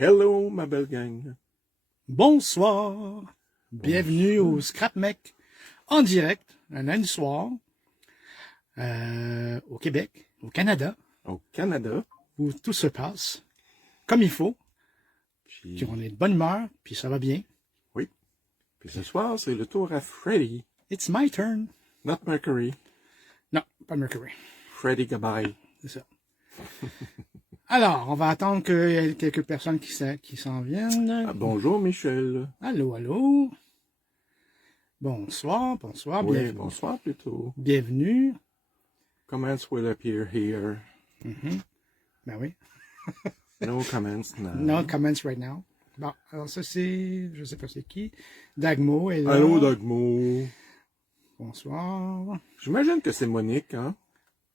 Hello, ma belle gang. Bonsoir. Bienvenue au Scrap Mec en direct, un lundi soir, au Québec, au Canada. Au Canada. Où tout se passe comme il faut. Puis Puis on est de bonne humeur, puis ça va bien. oui. Puis ce soir, c'est le tour à Freddy. It's my turn. Not Mercury. Non, pas Mercury. Freddy Gabai. C'est ça. Alors, on va attendre qu'il y ait quelques personnes qui s'en viennent. Ah, bonjour, Michel. Allô, allô. Bonsoir, bonsoir, Oui, bienvenue. bonsoir plutôt. Bienvenue. Comments will appear here. Ben oui. No comments now. No comments right now. Bon, alors ça c'est, je sais pas c'est qui. Dagmo est là. Allô, Dogmo. Bonsoir. J'imagine que c'est Monique, hein?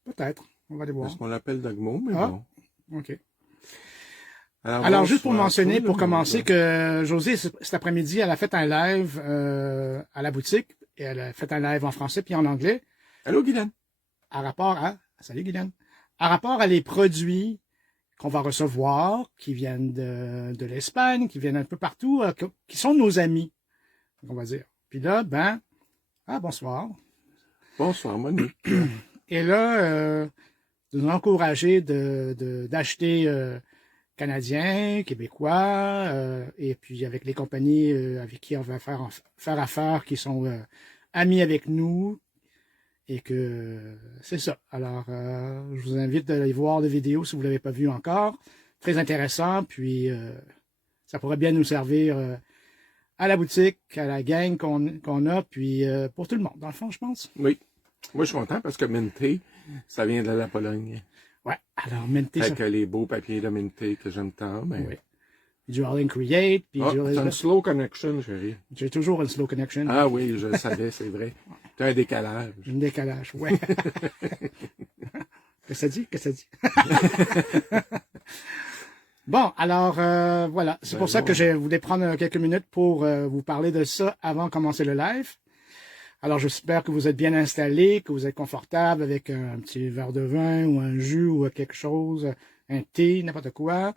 Peut-être. On va aller voir. Parce qu'on l'appelle Dogmo, mais Ah. bon. OK. Alors Juste pour bonsoir, mentionner, tout pour le commencer, monde. que Josée, cet après-midi, elle a fait un live à la boutique. Et elle a fait un live en français puis en anglais. Allô, Guylaine. À rapport à... Salut, Guylaine. À rapport à les produits qu'on va recevoir, qui viennent de l'Espagne, qui viennent un peu partout, qui sont nos amis, on va dire. Puis là, bonsoir. Bonsoir, Monique. Et là, de nous encourager d'acheter canadiens, québécois, et puis avec les compagnies avec qui on va faire affaire, qui sont amis avec nous, et que c'est ça. Alors, je vous invite à aller voir des vidéos si vous ne l'avez pas vu encore. Très intéressant, puis ça pourrait bien nous servir à la boutique, à la gang qu'on a, puis pour tout le monde, dans le fond, je pense. Oui. Moi, je suis content parce que Minté, ça vient de la Pologne. Ouais, alors Minté, Fait ça... que les beaux papiers de Minté que j'aime tant, mais... Oui. Du All In Create, puis c'est une slow connection, chérie. j'ai toujours une slow connection. Ah oui, je le savais, c'est vrai. T'as un décalage. Un décalage, ouais. Qu'est-ce que ça dit? Qu'est-ce que ça dit? Bon, alors, voilà. C'est pour ça que je voulais prendre quelques minutes pour vous parler de ça avant de commencer le live. Alors, j'espère que vous êtes bien installés, que vous êtes confortable avec un petit verre de vin ou un jus ou quelque chose, un thé, n'importe quoi.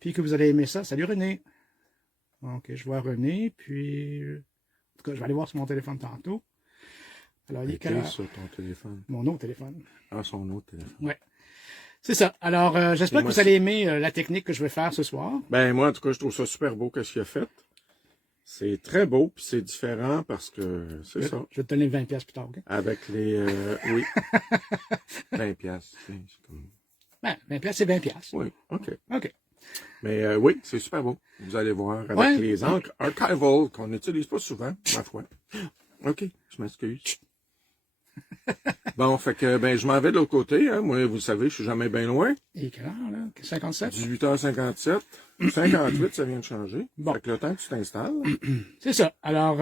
Puis que vous allez aimer ça. Salut René. Ok, je vois René, puis... En tout cas, je vais aller voir sur mon téléphone tantôt. Alors, il est quelle heure? Sur ton téléphone. Mon autre téléphone. Ah, son autre téléphone. Ouais. C'est ça. Alors, j'espère que vous allez aimer la technique que je vais faire ce soir. Ben, moi, en tout cas, je trouve ça super beau qu'est-ce qu'il a fait. C'est très beau, puis c'est différent parce que c'est ça. Je vais te donner 20$ plus tard, OK? Avec les... oui. 20$. C'est comme... Ben, 20$, c'est 20$. Oui, OK. OK. Mais oui, c'est super beau. Vous allez voir avec les encres archival qu'on n'utilise pas souvent, ma foi. OK, je m'excuse. Bon, fait que ben je m'en vais de l'autre côté. Hein. Moi, vous savez, je suis jamais bien loin. Et quelle heure, là? 57? 18h57. 58, ça vient de changer. Bon. Fait que le temps que tu t'installes. C'est ça. Alors,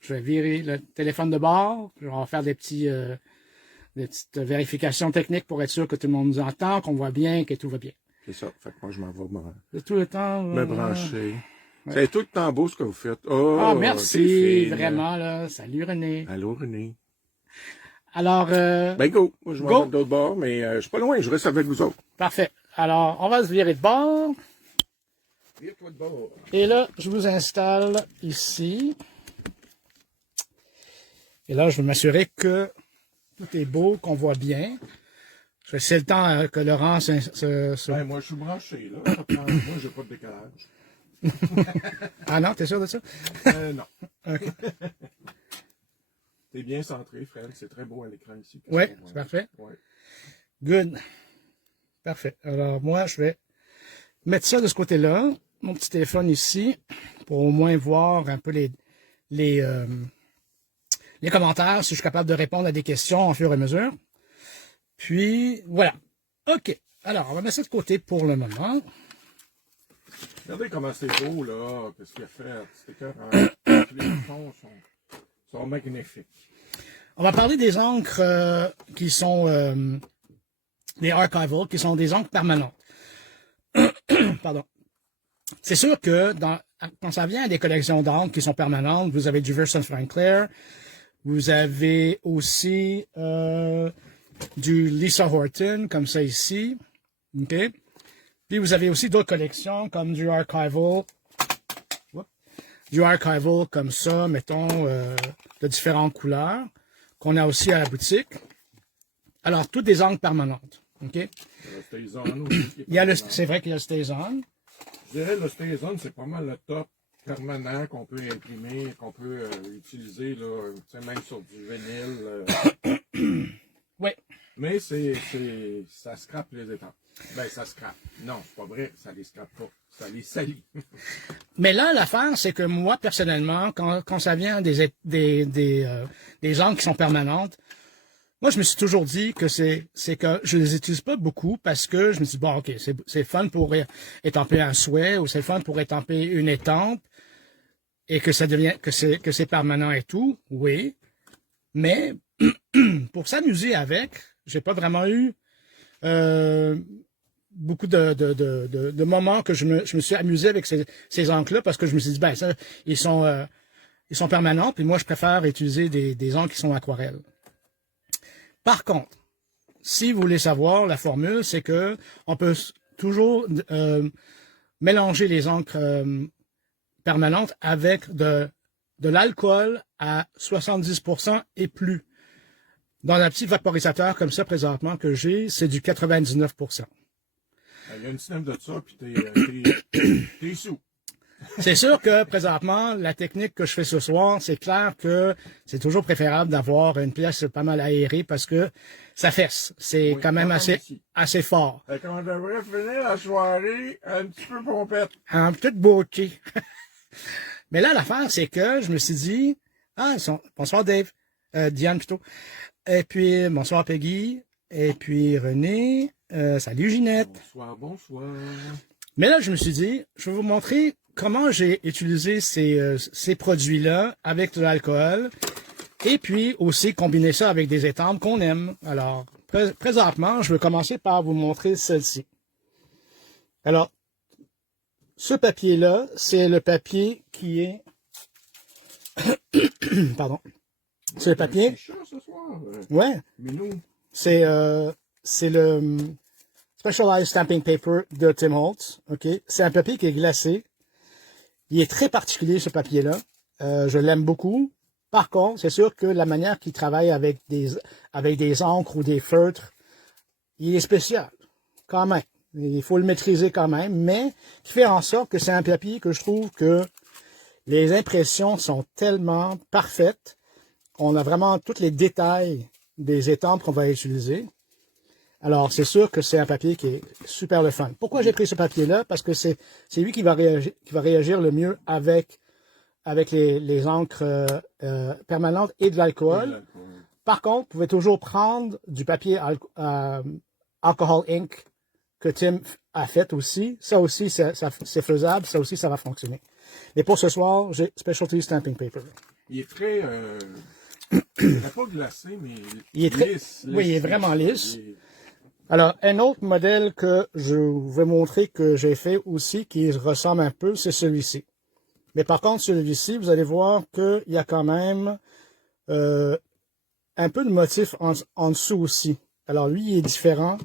je vais virer le téléphone de bord. Je vais faire des petites vérifications techniques pour être sûr que tout le monde nous entend, qu'on voit bien, que tout va bien. C'est ça. Fait que moi, je m'en vais Tout le temps... me brancher. Ouais. C'est tout le temps beau ce que vous faites. Oh, merci, vraiment, là. Salut, René. Allô, René. Alors... Ben, go. Moi, je m'en vais de l'autre bord, mais je suis pas loin. Je reste avec vous autres. Parfait. Alors, on va se virer de bord. Vire-toi de bord. Et là, je vous installe ici. Et là, je vais m'assurer que tout est beau, qu'on voit bien. Je vais laisser le temps que Laurent se... Ben, moi, je suis branché, là. Moi, j'ai pas de décalage. Ah non, t'es sûr de ça? Non. Okay. T'es bien centré, Fred. C'est très beau à l'écran ici. Oui, c'est parfait. Ouais. Good. Parfait. Alors, moi, je vais mettre ça de ce côté-là. Mon petit téléphone ici, pour au moins voir un peu les commentaires, si je suis capable de répondre à des questions au fur et à mesure. Puis, voilà. OK. Alors, on va mettre ça de côté pour le moment. Regardez comment c'est beau, là. Qu'est-ce qu'il a fait? C'est écœurant. Les fonds sont magnifiques. On va parler des encres qui sont des archival, qui sont des encres permanentes. Pardon. C'est sûr que quand ça vient à des collections d'encre qui sont permanentes, vous avez du Verson Frankler, vous avez aussi du Lisa Horton, comme ça ici. OK? Puis vous avez aussi d'autres collections comme du archival. Du archival comme ça, mettons, de différentes couleurs, qu'on a aussi à la boutique. Alors, toutes des encres permanentes. OK? Le Stay-On aussi. C'est vrai qu'il y a le Stay-On. Je dirais le Stay-On, c'est pas mal le top permanent qu'on peut imprimer, qu'on peut utiliser, là, même sur du vinyle. Oui. Mais ça scrape les étampes. Ben, ça scrape. Non, c'est pas vrai, ça les scrape pas. Ça les salit. Mais là, l'affaire, c'est que moi, personnellement, quand ça vient des encres qui sont permanentes, moi, je me suis toujours dit que c'est que je les utilise pas beaucoup parce que je me suis dit, bon, OK, c'est fun pour étamper un souhait ou c'est fun pour étamper une étampe et que ça devient, que c'est permanent et tout. Oui. Mais, pour s'amuser avec, j'ai pas vraiment eu, beaucoup de moments que je me suis amusé avec ces encres-là parce que je me suis dit, ben, ça, ils sont permanents, puis moi, je préfère utiliser des encres qui sont aquarelles. Par contre, si vous voulez savoir, la formule, c'est que on peut toujours mélanger les encres permanentes avec de l'alcool à 70% et plus. Dans un petit vaporisateur comme ça, présentement, que j'ai, c'est du 99%. Il y a une semaine de ça, puis t'es sous. C'est sûr que, présentement, la technique que je fais ce soir, c'est clair que c'est toujours préférable d'avoir une pièce pas mal aérée parce que ça fesse. C'est quand même assez fort. Fait qu'on devrait finir la soirée un petit peu pompette. En toute beauté. Mais là, l'affaire, c'est que je me suis dit, bonsoir Dave, Diane plutôt. Et puis, bonsoir Peggy. Et puis René. Salut Ginette. Bonsoir. Mais là, je me suis dit, je vais vous montrer comment j'ai utilisé ces produits-là avec de l'alcool et puis aussi combiner ça avec des étampes qu'on aime. Alors, présentement, je vais commencer par vous montrer celle-ci. Alors, ce papier-là, c'est le papier qui est... Pardon. C'est le papier... C'est chaud ce soir. Ouais. Minou. C'est le Specialized Stamping Paper de Tim Holtz. OK? C'est un papier qui est glacé. Il est très particulier, ce papier-là. Je l'aime beaucoup. Par contre, c'est sûr que la manière qu'il travaille avec des encres ou des feutres, il est spécial. Quand même. Il faut le maîtriser quand même. Mais qui fait en sorte que c'est un papier que je trouve que les impressions sont tellement parfaites. On a vraiment tous les détails des étampes qu'on va utiliser. Alors, c'est sûr que c'est un papier qui est super le fun. Pourquoi j'ai pris ce papier-là? Parce que c'est lui qui va réagir le mieux avec les encres permanentes et de l'alcool. Par contre, vous pouvez toujours prendre du papier Alcohol Ink que Tim a fait aussi. Ça aussi, c'est faisable. Ça aussi, ça va fonctionner. Mais pour ce soir, j'ai Specialty Stamping Paper. Il est très... il n'est pas glacé, mais il est très lisse. Oui, il est vraiment lisse. Alors, un autre modèle que je vais montrer que j'ai fait aussi, qui ressemble un peu, c'est celui-ci. Mais par contre, celui-ci, vous allez voir qu'il y a quand même un peu de motif en dessous aussi. Alors, lui, il est différent.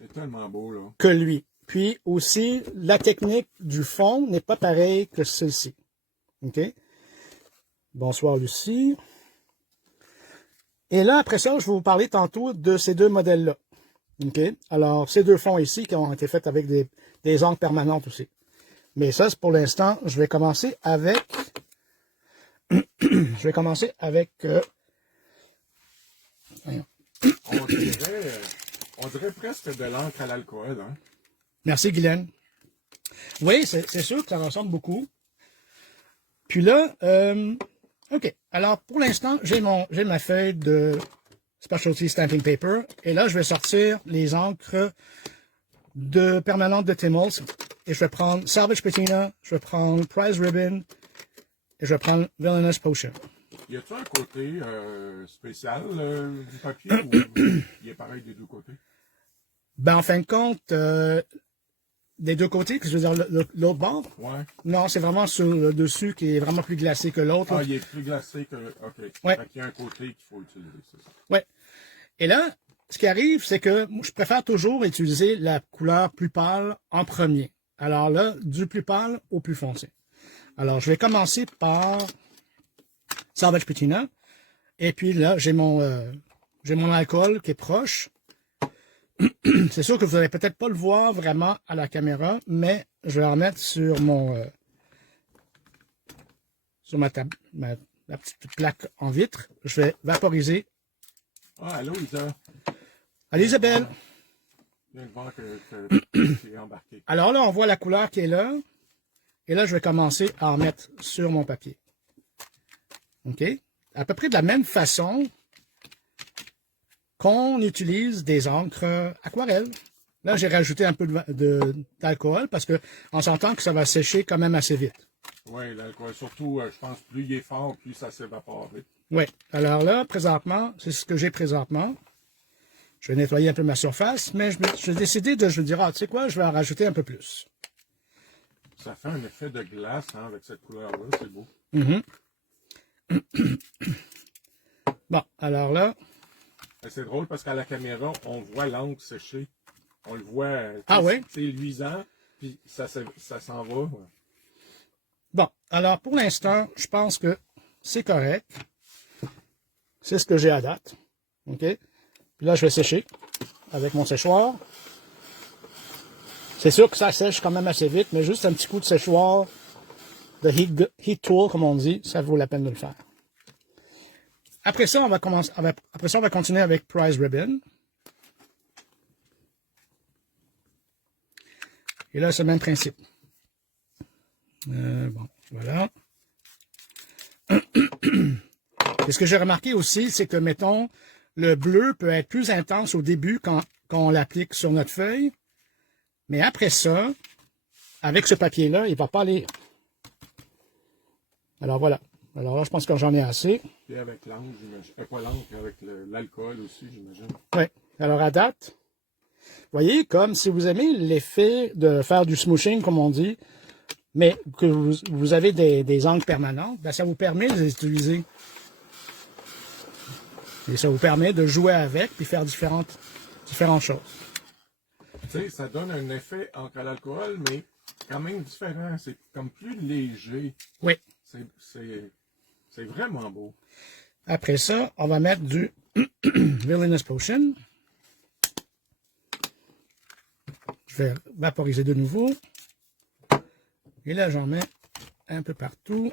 C'est tellement beau, là. Que lui. Puis aussi, la technique du fond n'est pas pareille que celle-ci. OK? Bonsoir, Lucie. Et là, après ça, je vais vous parler tantôt de ces deux modèles-là. OK? Alors, ces deux fonds ici qui ont été faits avec des encres permanentes aussi. Mais ça, c'est pour l'instant, je vais commencer avec... On dirait presque de l'encre à l'alcool, hein? Merci, Guylaine. Oui, c'est sûr que ça ressemble beaucoup. Puis là, OK. Alors, pour l'instant, j'ai ma feuille de Specialty Stamping Paper. Et là, je vais sortir les encres permanentes de Tim Holtz. Et je vais prendre Salvage Patina, je vais prendre Prize Ribbon, et je vais prendre Villainous Potion. Y a-t-il un côté spécial du papier ou il est pareil des deux côtés? Ben, en fin de compte, des deux côtés, que je veux dire l'autre bord? Ouais. Non, c'est vraiment sur le dessus qui est vraiment plus glacé que l'autre. Ah, il est plus glacé que... OK. Ouais. Fait qu'il y a un côté qu'il faut utiliser, c'est ça. Ouais. Et là, ce qui arrive, c'est que je préfère toujours utiliser la couleur plus pâle en premier. Alors là, du plus pâle au plus foncé. Alors, je vais commencer par Salvage Patina. Et puis là, j'ai mon alcool qui est proche. C'est sûr que vous n'allez peut-être pas le voir vraiment à la caméra, mais je vais en mettre sur sur ma table, la petite plaque en vitre. Je vais vaporiser. Ah, allô, Isa. Allez, Isabelle. Je viens de voir que tu es embarqué. Alors là, on voit la couleur qui est là. Et là, je vais commencer à en mettre sur mon papier. OK? À peu près de la même façon qu'on utilise des encres aquarelles. Là, j'ai rajouté un peu d'alcool parce que on s'entend que ça va sécher quand même assez vite. Oui, l'alcool. Surtout, je pense, plus il est fort, plus ça s'évapore vite. Oui. Alors là, présentement, c'est ce que j'ai présentement. Je vais nettoyer un peu ma surface, mais j'ai décidé de, je vais dire, ah, tu sais quoi, je vais en rajouter un peu plus. Ça fait un effet de glace, hein, avec cette couleur-là. C'est beau. Mm-hmm. Bon, alors là. C'est drôle parce qu'à la caméra, on voit l'encre sécher. On le voit. Ah oui? C'est luisant, puis ça s'en va. Bon, alors pour l'instant, je pense que c'est correct. C'est ce que j'ai à date. OK? Puis là, je vais sécher avec mon séchoir. C'est sûr que ça sèche quand même assez vite, mais juste un petit coup de séchoir, de heat tool, comme on dit, ça vaut la peine de le faire. Après ça, on va continuer avec Prize Ribbon. Et là, c'est le même principe. Bon, voilà. Et ce que j'ai remarqué aussi, c'est que, mettons, le bleu peut être plus intense au début quand on l'applique sur notre feuille. Mais après ça, avec ce papier-là, il ne va pas lire. Alors voilà. Alors là, je pense que j'en ai assez. Et avec l'encre, j'imagine. Pas l'encre, avec l'alcool aussi, j'imagine. Oui. Alors à date, vous voyez, comme si vous aimez l'effet de faire du smooshing, comme on dit, mais que vous avez des encres permanentes, ben ça vous permet de les utiliser. Et ça vous permet de jouer avec puis faire différentes choses. Tu sais, ça donne un effet encre à l'alcool, mais quand même différent. C'est comme plus léger. Oui. C'est vraiment beau. Après ça, on va mettre du Villainous Potion. Je vais vaporiser de nouveau. Et là, j'en mets un peu partout.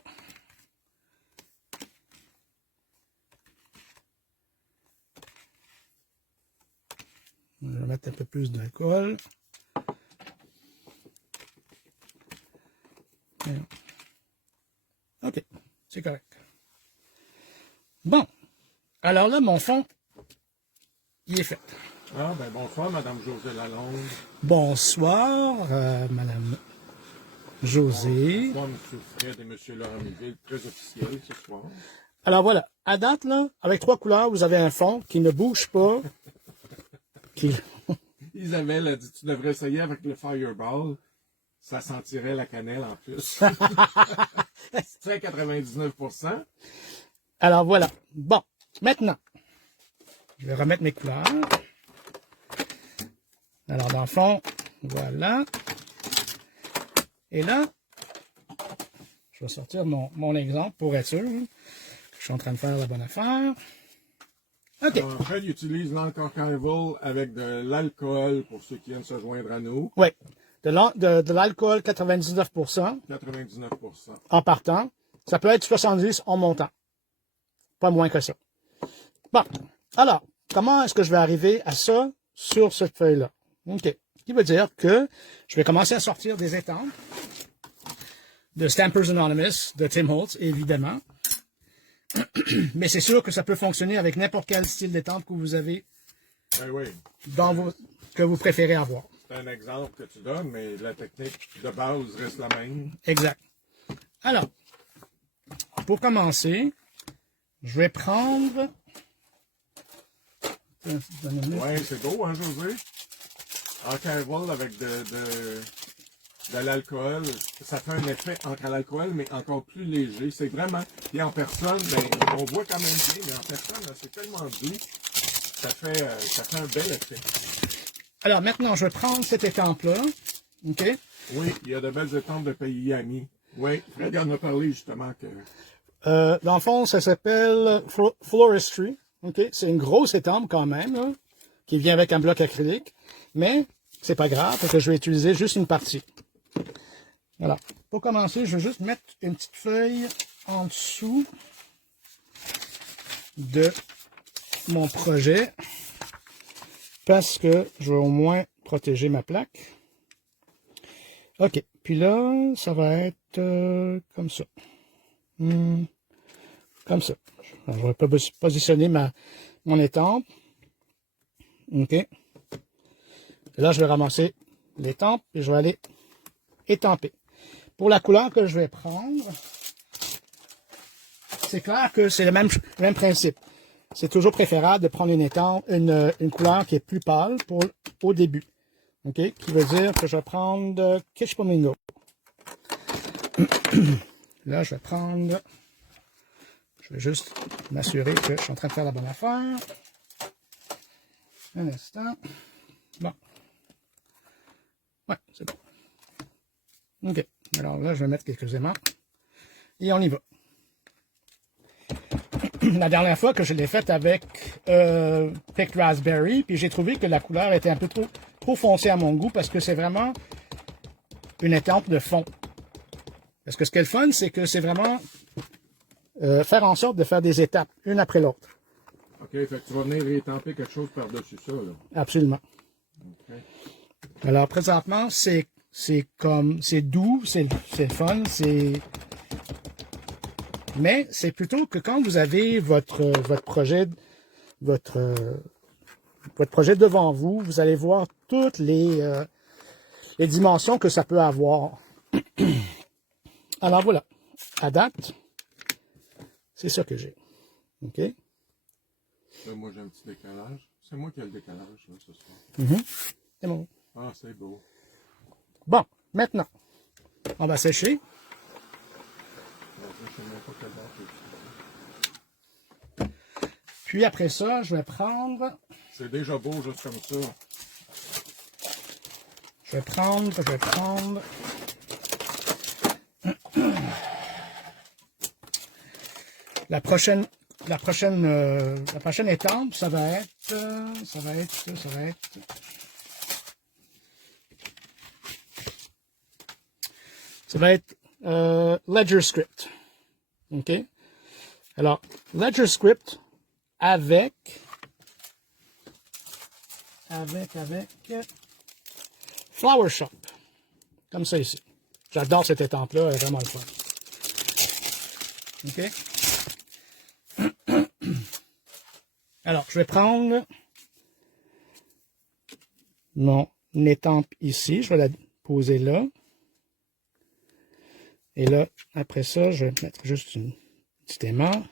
Je vais mettre un peu plus d'alcool. OK, c'est correct. Bon, alors là, mon fond, il est fait. Ah, ben bonsoir, Madame Josée Lalonde. Bonsoir, Madame Josée. Bonsoir, M. Fred et M. Laurent Miville, très officiel ce soir. Alors voilà, à date, là, avec 3 couleurs, vous avez un fond qui ne bouge pas. Isabelle a dit, tu devrais essayer avec le Fireball. Ça sentirait la cannelle en plus. C'est à 99%. Alors voilà. Bon, maintenant, je vais remettre mes couleurs. Alors dans le fond, voilà. Et là, je vais sortir mon exemple pour être sûr. Je suis en train de faire la bonne affaire. OK. Alors, Fred utilise l'encre Carnival avec de l'alcool pour ceux qui aiment se joindre à nous. Oui. De l'alcool, 99%. 99%. En partant. Ça peut être 70 en montant. Pas moins que ça. Bon. Alors, comment est-ce que je vais arriver à ça sur cette feuille-là? OK. Ce qui veut dire que je vais commencer à sortir des étampes de Stampers Anonymous, de Tim Holtz, évidemment. Mais c'est sûr que ça peut fonctionner avec n'importe quel style d'étampe que vous avez Ben oui. que vous préférez avoir. C'est un exemple que tu donnes, mais la technique de base reste la même. Exact. Alors, pour commencer, je vais prendre... Ouais, c'est beau, hein, José? En carnival avec de l'alcool, ça fait un effet encre à l'alcool, mais encore plus léger. C'est vraiment... Et en personne, ben, on voit quand même bien, mais en personne, là, c'est tellement doux. ça fait un bel effet. Alors maintenant, je vais prendre cette étampe-là. OK? Oui, il y a de belles étampes de pays amis. Oui, Fred en a parlé justement que... Dans le fond, ça s'appelle Floristry. OK? C'est une grosse étampe quand même, là, qui vient avec un bloc acrylique. Mais c'est pas grave, parce que je vais utiliser juste une partie. Voilà. Pour commencer, je vais juste mettre une petite feuille en dessous de mon projet, parce que je vais au moins protéger ma plaque. OK. Puis là, ça va être comme ça. Comme ça. Alors, je vais positionner mon étampe. OK. Et là, je vais ramasser l'étampe et je vais aller étamper. Pour la couleur que je vais prendre, c'est clair que c'est le même principe. C'est toujours préférable de prendre une couleur qui est plus pâle au début. OK? Qui veut dire que je vais prendre Kitsch Flamingo. Là, je vais juste m'assurer que je suis en train de faire la bonne affaire. Un instant. Bon. Ouais, c'est bon. OK. Alors là, je vais mettre quelques aimants. Et on y va. La dernière fois que je l'ai faite avec Picked Raspberry, puis j'ai trouvé que la couleur était un peu trop foncée à mon goût parce que c'est vraiment une étampe de fond. Parce que ce qui est le fun, c'est que c'est vraiment faire en sorte de faire des étapes, une après l'autre. OK, fait que tu vas venir étamper quelque chose par-dessus ça, là. Absolument. OK. Alors, présentement, c'est doux, c'est fun, mais c'est plutôt que quand vous avez votre projet devant vous, vous allez voir toutes les dimensions que ça peut avoir. Alors voilà, à date, c'est ça que j'ai. OK? Là, moi, j'ai un petit décalage. C'est moi qui ai le décalage, là, ce soir. C'est bon. Ah, c'est beau. Bon, maintenant, on va sécher. Je sais même pas quel bord c'est. Puis après ça, je vais prendre... C'est déjà beau, juste comme ça. Je vais prendre... La prochaine étape, ça va être Ledger Script. OK? Alors, Ledger Script avec Flower Shop. Comme ça ici. J'adore cette étampe-là, elle est vraiment le fun. OK? Alors, je vais prendre mon étampe ici. Je vais la poser là. Et là, après ça, je vais mettre juste une petite aimant.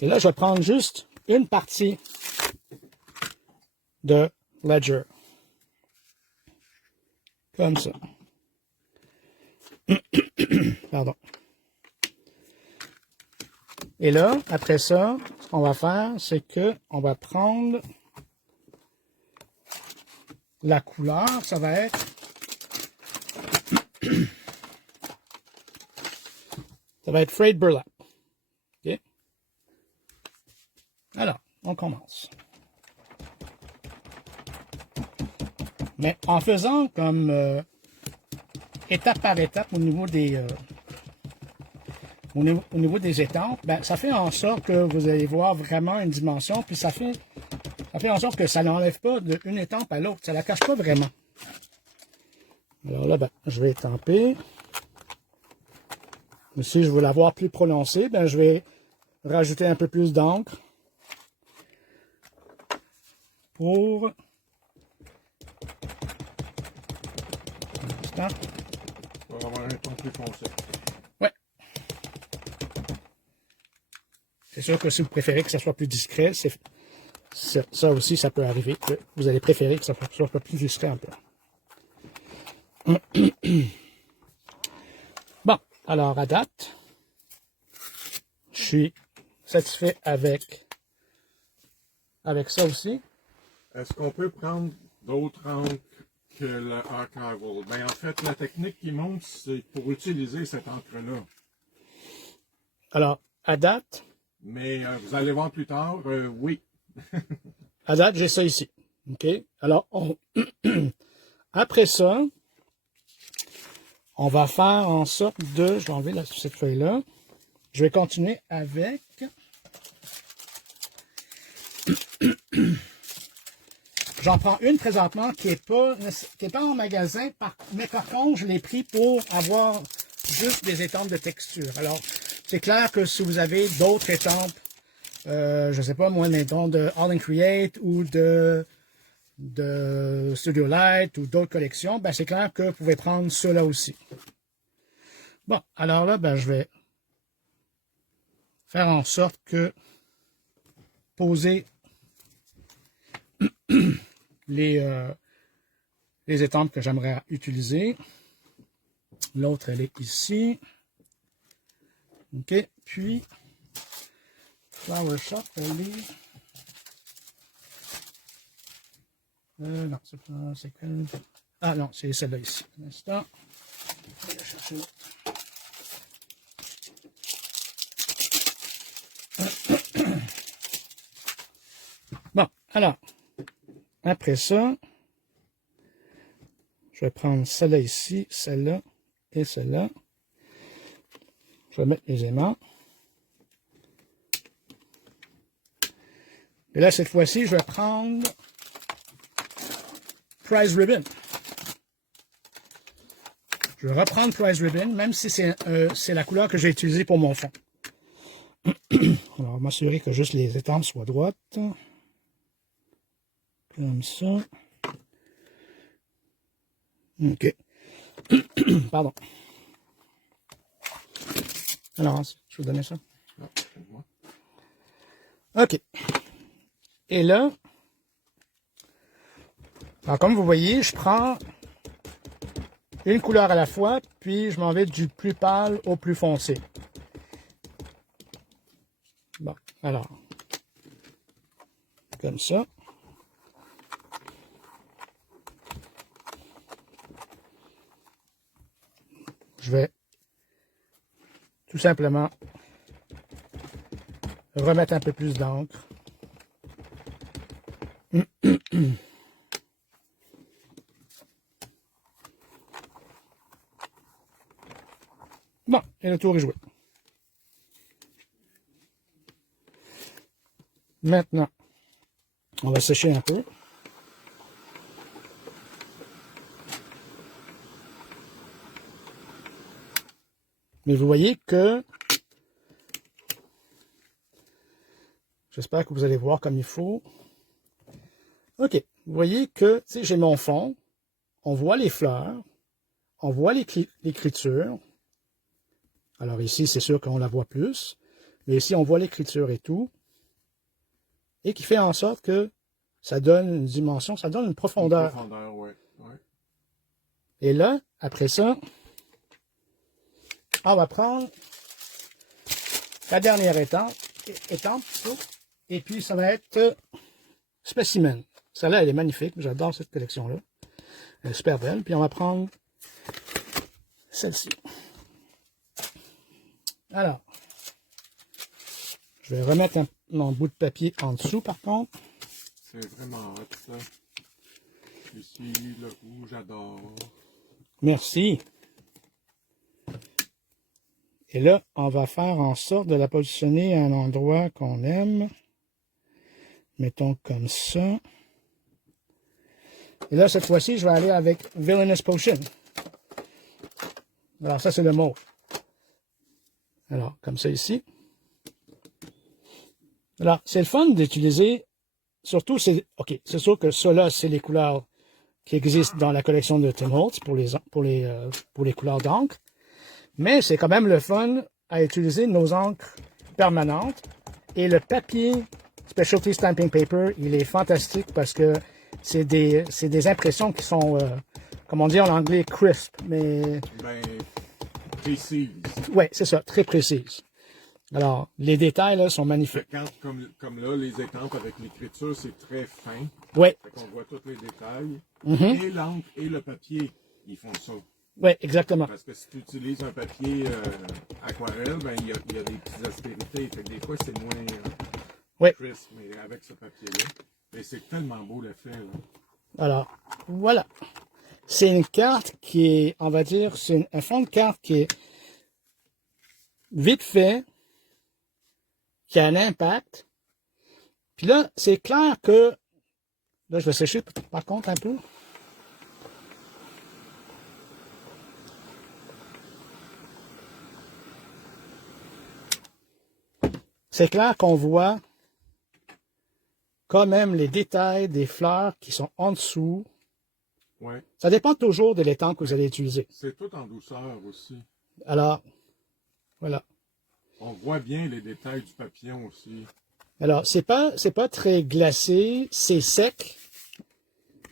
Et là, je vais prendre juste une partie de Ledger. Comme ça. Pardon. Et là, après ça, ce qu'on va faire, c'est que on va prendre la couleur, ça va être Frayed Burlap. OK? Alors, on commence. Mais en faisant comme étape par étape au niveau des étampes, ben, ça fait en sorte que vous allez voir vraiment une dimension, puis ça fait en sorte que ça n'enlève pas d'une étampe à l'autre, ça la cache pas vraiment. Alors là, ben, je vais étamper. Si je veux l'avoir plus prononcée, ben, je vais rajouter un peu plus d'encre pour Pour avoir un ton plus foncé. Ouais. C'est sûr que si vous préférez que ça soit plus discret, ça aussi, ça peut arriver. Que vous allez préférer que ça soit un peu plus discret un peu. Bon, alors à date, je suis satisfait avec avec ça aussi. Est-ce qu'on peut prendre d'autres encres que le Archival? Ben, en fait, la technique qui montre, c'est pour utiliser cette encre-là. Alors, à date, Mais vous allez voir plus tard, oui. j'ai ça ici. OK? Alors, après ça, on va faire en sorte de... Je vais enlever cette feuille-là. Je vais continuer avec... J'en prends une présentement qui est pas en magasin, mais par contre, je l'ai pris pour avoir juste des étampes de texture. Alors, c'est clair que si vous avez d'autres étampes, je ne sais pas, moi, mettons de All and Create ou de Studio Light ou d'autres collections, ben c'est clair que vous pouvez prendre ceux-là aussi. Bon, alors là, ben, je vais faire en sorte que poser les étampes que j'aimerais utiliser. L'autre, elle est ici. OK. Puis, Flower Shop, elle est... non, c'est quelle... Ah non, c'est celle-là ici. Un instant. Je vais chercher l'autre. Bon, alors, après ça, je vais prendre celle-là ici, celle-là et celle-là. Je vais mettre les aimants. Et là, cette fois-ci, je vais prendre Prize Ribbon. Je vais reprendre Prize Ribbon, même si c'est la couleur que j'ai utilisée pour mon fond. Alors, m'assurer que juste les étampes soient droites. Comme ça. OK. Pardon. Alors, je vais vous donner ça. OK. Et là, alors comme vous voyez, je prends une couleur à la fois, puis je m'en vais du plus pâle au plus foncé. Bon, alors, comme ça. Je vais tout simplement remettre un peu plus d'encre. Bon, et le tour est joué. Maintenant, on va sécher un peu. Mais vous voyez que, j'espère que vous allez voir comme il faut. OK, vous voyez que, tu sais, j'ai mon fond, on voit les fleurs, on voit l'écriture. Alors ici, c'est sûr qu'on la voit plus, mais ici, on voit l'écriture et tout, et qui fait en sorte que ça donne une dimension, ça donne une profondeur. Une profondeur, ouais. Ouais. Et là, après ça, on va prendre la dernière étampe et puis ça va être Specimen. Celle-là, elle est magnifique, j'adore cette collection-là. Elle est super belle. Puis on va prendre celle-ci. Alors, je vais remettre mon bout de papier en dessous par contre. C'est vraiment hot, ça. Ici, le rouge, j'adore. Merci. Et là, on va faire en sorte de la positionner à un endroit qu'on aime. Mettons comme ça. Et là, cette fois-ci, je vais aller avec Villainous Potion. Alors, ça, c'est le mauve. Alors, comme ça ici. Alors, c'est le fun d'utiliser, surtout, c'est sûr que ceux-là, c'est les couleurs qui existent dans la collection de Tim Holtz pour les couleurs d'encre. Mais c'est quand même le fun à utiliser nos encres permanentes. Et le papier Specialty Stamping Paper, il est fantastique parce que c'est des impressions qui sont, comme on dit en anglais, crisp, mais... Ben, précise. Ouais, c'est ça, très précise. Alors, les détails là sont magnifiques. Quand, comme là, les étampes avec l'écriture, c'est très fin. Oui. Fait qu'on voit tous les détails. Mhm. Et l'encre et le papier, ils font ça. Oui, exactement. Parce que si tu utilises un papier aquarelle, ben il y a des petites aspérités. Fait que des fois, c'est moins Oui. crisp, mais avec ce papier-là. Et c'est tellement beau l'effet, là. Alors, voilà. C'est une carte qui est, on va dire, c'est un fond de carte qui est vite fait, qui a un impact. Puis là, c'est clair que, là, je vais sécher par contre un peu. C'est clair qu'on voit quand même les détails des fleurs qui sont en dessous. Ouais. Ça dépend toujours de l'étang que vous allez utiliser. C'est tout en douceur aussi. Alors, voilà. On voit bien les détails du papillon aussi. Alors, c'est pas très glacé, c'est sec.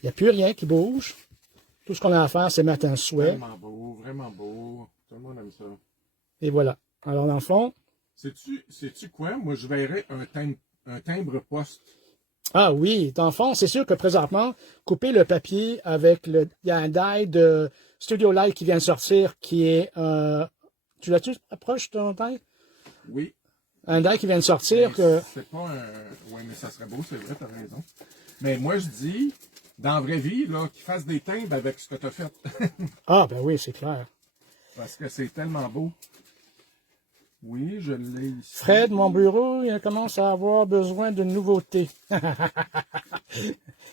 Il n'y a plus rien qui bouge. Tout ce qu'on a à faire, c'est mettre un souhait. Tellement beau, vraiment beau. Tout le monde aime ça. Et voilà. Alors, dans le fond, Sais-tu quoi? Moi, je verrais un timbre poste. ah oui, dans le fond, c'est sûr que présentement, couper le papier avec le. Il y a un die de Studio Light qui vient de sortir qui est. Tu l'as-tu approche ton die? Oui. Un die qui vient de sortir que. C'est pas un. Oui, mais ça serait beau, c'est vrai, t'as raison. Mais moi, je dis, dans la vraie vie, là, qu'ils fassent des timbres avec ce que t'as fait. Ah, ben oui, c'est clair. Parce que c'est tellement beau. Oui, je l'ai ici. Fred, mon bureau, il commence à avoir besoin de nouveautés.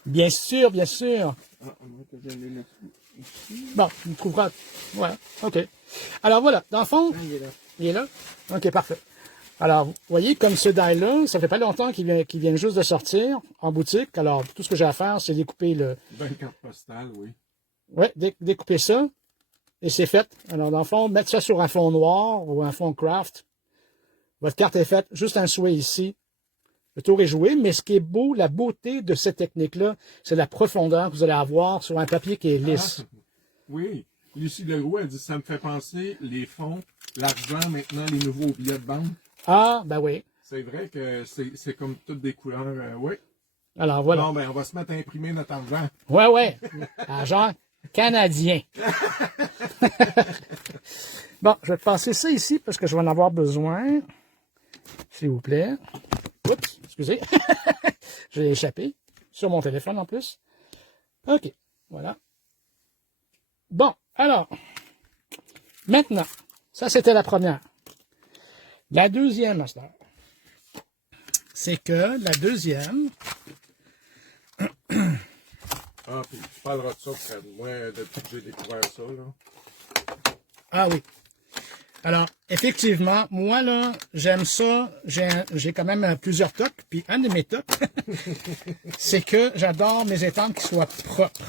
Bien sûr, bien sûr. Ah, moi, que j'allais le ici. Bon, on trouvera. Voilà, OK. Alors voilà, dans le fond, Ah, il est là. il est là? OK, parfait. Alors, vous voyez, comme ce die-là, ça fait pas longtemps qu'il vient juste de sortir en boutique. Alors, tout ce que j'ai à faire, c'est découper le. 24 postales, oui. Ouais, découper ça. Et c'est fait. Alors, dans le fond, mettre ça sur un fond noir ou un fond craft. Votre carte est faite. Juste un souhait ici. Le tour est joué. Mais ce qui est beau, la beauté de cette technique-là, c'est la profondeur que vous allez avoir sur un papier qui est lisse. Ah, oui. Lucie Leroux, elle dit, ça me fait penser, les fonds, l'argent, maintenant, les nouveaux billets de banque. Ah, ben oui. C'est vrai que c'est comme toutes des couleurs, oui. Alors, voilà. Bon, ben, on va se mettre à imprimer notre argent. Ouais, ouais. Argent canadien. Bon, je vais te passer ça ici parce que je vais en avoir besoin. S'il vous plaît. Oups, excusez. J'ai échappé. Sur mon téléphone en plus. OK, voilà. Bon, alors. Maintenant, ça c'était la première. La deuxième, Master, c'est que la deuxième, Ah, puis tu parleras de ça, Fred. Moi, depuis que j'ai découvert ça, là. ah oui. Alors, effectivement, moi, là, j'aime ça. J'ai quand même plusieurs tocs. Puis, un de mes tocs, c'est que j'adore mes étampes qui soient propres.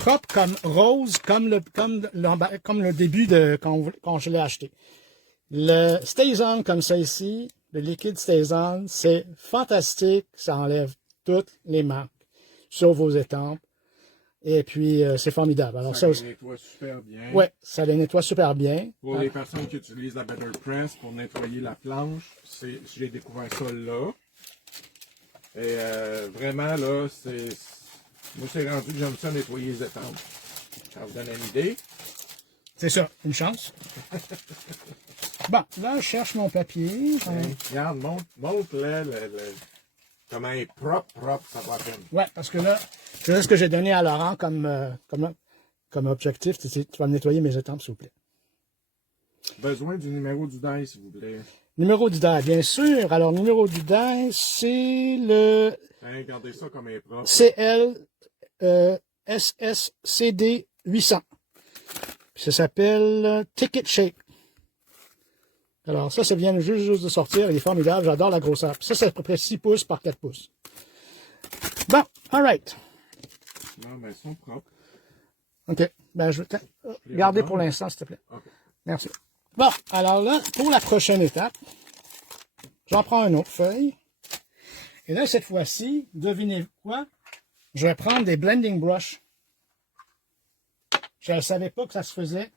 Propres comme rose, comme le début de quand je l'ai acheté. Le Stays On comme ça ici, le liquide Stays On, c'est fantastique. Ça enlève toutes les marques sur vos étampes. Et puis, c'est formidable. Alors, Ça les nettoie super bien. Ouais, ça les nettoie super bien. Pour les personnes qui utilisent la Better Press pour nettoyer la planche, j'ai découvert ça là. Et vraiment, là, moi, c'est rendu que j'aime ça nettoyer les étampes. Ça vous donne une idée? C'est ça, une chance. Bon, là, je cherche mon papier. Regarde, montre-le comment il est propre, ça va faire. Ouais, parce que là, c'est ce que j'ai donné à Laurent comme objectif. Tu vas me nettoyer mes étampes, s'il vous plaît. Besoin du numéro du die, s'il vous plaît. Numéro du die, bien sûr. Alors, numéro du die, c'est le Regardez ça comme il est propre. CL SSCD 800. Puis ça s'appelle Ticket Shape. Alors, ça vient juste de sortir. Il est formidable. J'adore la grosseur. Puis ça, c'est à peu près 6 pouces par 4 pouces. Bon, all right. Non, mais ils sont propres. OK. Ben, je vais garder pour l'instant, s'il te plaît. OK. Merci. Bon, alors là, pour la prochaine étape, j'en prends une autre feuille. Et là, cette fois-ci, devinez quoi? Je vais prendre des blending brush. Je ne savais pas que ça se faisait,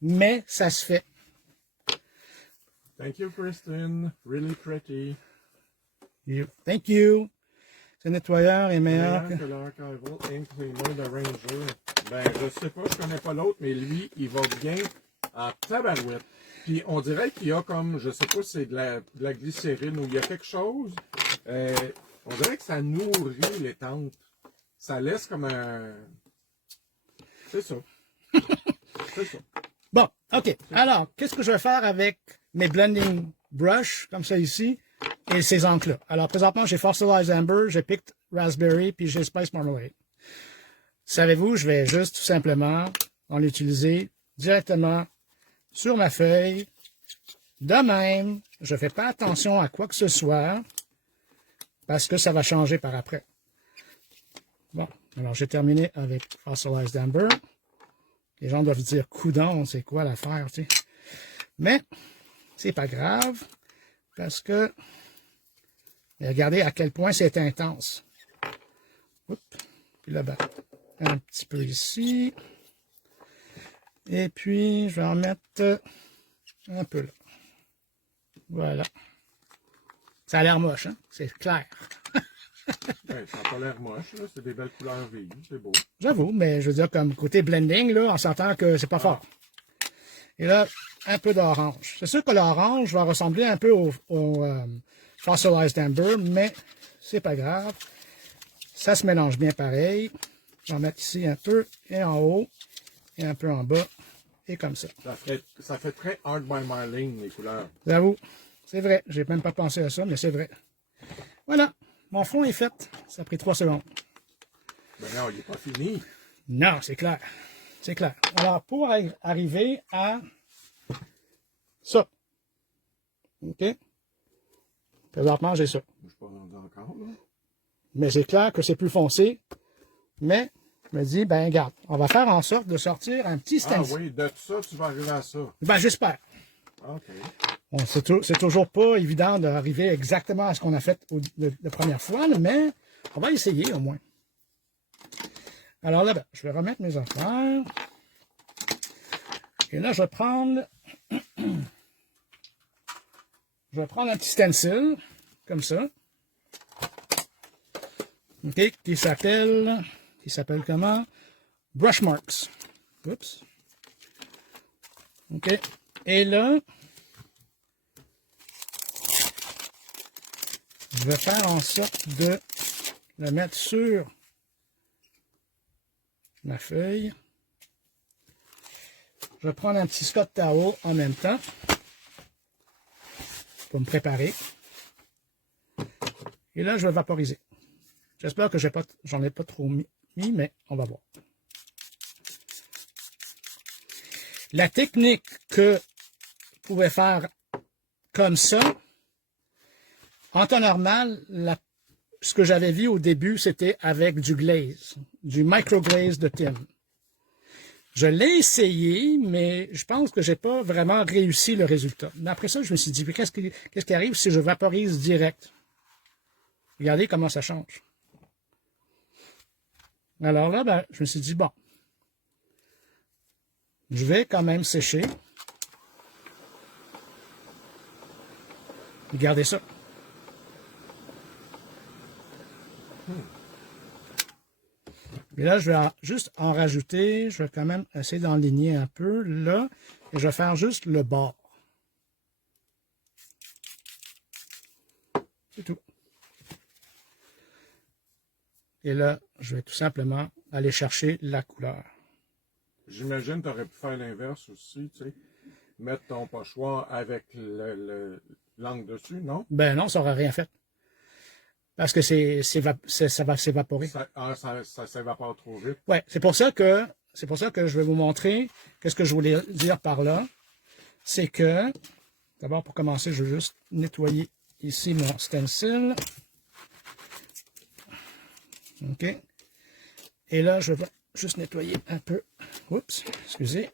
mais ça se fait. Thank you, Kristen. Really pretty. Thank you. Ce nettoyeur est meilleur Meilleur que l'Archival Ink Cleaner de Ranger. Ben, je sais pas, je connais pas l'autre, mais lui, il va bien en tabarouette. Puis on dirait qu'il y a comme, je sais pas si c'est de la glycérine ou il y a quelque chose. On dirait que ça nourrit les tentes. Ça laisse comme un... C'est ça. C'est ça. Bon, OK. Alors, qu'est-ce que je vais faire avec mes blending brush, comme ça ici, et ces encres-là? Alors, présentement, j'ai Fossilized Amber, j'ai Picked Raspberry, puis j'ai Spice Marmalade. Savez-vous, je vais juste tout simplement en utiliser directement sur ma feuille. De même, je ne fais pas attention à quoi que ce soit, parce que ça va changer par après. Bon, alors j'ai terminé avec Fossilized Amber. Les gens doivent dire, coudon, c'est quoi l'affaire, tu sais. Mais, c'est pas grave, parce que, regardez à quel point c'est intense. Oups. Puis là, ben, un petit peu ici. Et puis, je vais en mettre un peu là. Voilà. Ça a l'air moche, hein? C'est clair. Ben, ça n'a pas l'air moche, là. C'est des belles couleurs vives, c'est beau. J'avoue, mais je veux dire, comme côté blending, là, on s'entend que c'est pas fort. Et là, un peu d'orange. C'est sûr que l'orange va ressembler un peu au Fossilized Amber, mais c'est pas grave. Ça se mélange bien pareil. Je vais en mettre ici un peu, et en haut, et un peu en bas, et comme ça. Ça fait très Art by Marlene, les couleurs. J'avoue, c'est vrai. J'ai même pas pensé à ça, mais c'est vrai. Voilà, mon fond est fait. Ça a pris 3 secondes. Ben non, il n'est pas fini. Non, c'est clair. C'est clair. Alors, pour arriver à ça. OK? Présentement, j'ai ça. Je ne suis pas rendu encore, là. Mais c'est clair que c'est plus foncé. Mais, je me dis, ben, regarde, on va faire en sorte de sortir un petit stencil. Ah oui, de tout ça, tu vas arriver à ça. Ben, j'espère. OK. Bon, c'est toujours pas évident d'arriver exactement à ce qu'on a fait la première fois, là, mais on va essayer au moins. Alors là, ben, je vais remettre mes affaires. Et là, je vais prendre un petit stencil, comme ça. OK, qui s'appelle comment? Brush Marks. Oups. OK. Et là, je vais faire en sorte de le mettre sur ma feuille. Je vais prendre un petit Scott Towel en même temps pour me préparer. Et là, je vais vaporiser. J'espère que j'en ai pas trop mis, mais on va voir. La technique que vous pouvez faire comme ça, en temps normal, ce que j'avais vu au début, c'était avec du glaze, du microglaze de Tim. Je l'ai essayé, mais je pense que j'ai pas vraiment réussi le résultat. Mais après ça, je me suis dit, qu'est-ce qui arrive si je vaporise direct? Regardez comment ça change. Alors là, ben, je me suis dit, bon, je vais quand même sécher. Regardez ça. Et là, je vais juste en rajouter. Je vais quand même essayer d'enligner un peu là. Et je vais faire juste le bord. C'est tout. Et là, je vais tout simplement aller chercher la couleur. J'imagine que tu aurais pu faire l'inverse aussi, tu sais. Mettre ton pochoir avec l'angle dessus, non? Ben non, ça n'aura rien fait. Parce que ça va s'évaporer. Ça s'évapore trop vite. Ouais, c'est pour ça que je vais vous montrer qu'est-ce que je voulais dire par là. C'est que, d'abord pour commencer, je vais juste nettoyer ici mon stencil. OK. Et là, je vais juste nettoyer un peu. Oups, excusez.